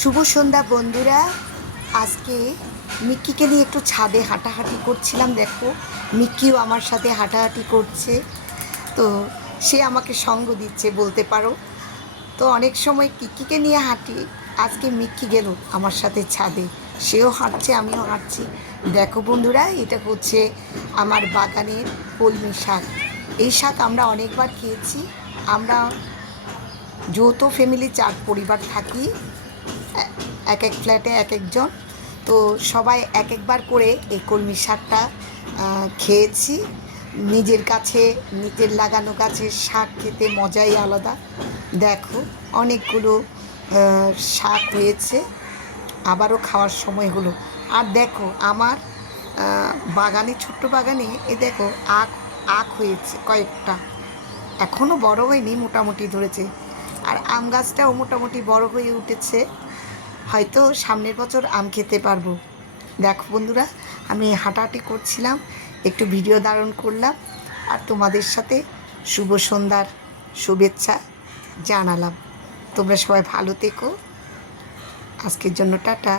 শুভ সন্ধ্যা বন্ধুরা। আজকে মিক্কিকে নিয়ে একটু ছাদে হাঁটাহাঁটি করছিলাম। দেখো, মিক্কিও আমার সাথে হাঁটাহাঁটি করছে। তো সে আমাকে সঙ্গ দিচ্ছে বলতে পারো। তো অনেক সময় কিক্কিকে নিয়ে হাঁটি, আজকে মিক্কি গেল আমার সাথে ছাদে, সেও হাঁটছে আমিও হাঁটছি। দেখো বন্ধুরা, এটা হচ্ছে আমার বাগানের কলমি শাক। এই শাক আমরা অনেকবার খেয়েছি। আমরা যৌথ ফ্যামিলি 4 পরিবার থাকি, এক এক ফ্ল্যাটে এক একজন। তো সবাই এক একবার করে এই কলমি শাকটা খেয়েছি। নিজের কাছে, নিজের লাগানো গাছের শাক খেতে মজাই আলাদা। দেখো, অনেকগুলো শাক হয়েছে, আবারও খাওয়ার সময় হলো। আর দেখো আমার বাগানে, ছোট্ট বাগানে এ দেখো আখ আখ হয়েছে কয়েকটা, এখনও বড় হয়নি, মোটামুটি ধরেছে। আর আম গাছটাও মোটামুটি বড় হয়ে উঠেছে, হয়তো সামনের বছর আম খেতে পারবো। দেখো বন্ধুরা, আমি হাঁটাহাঁটি করছিলাম, একটু ভিডিও ধারণ করলাম, আর তোমাদের সাথে শুভ সন্ধ্যার শুভেচ্ছা জানালাম। তোমরা সবাই ভালো থেকো। আজকের জন্য টাটা।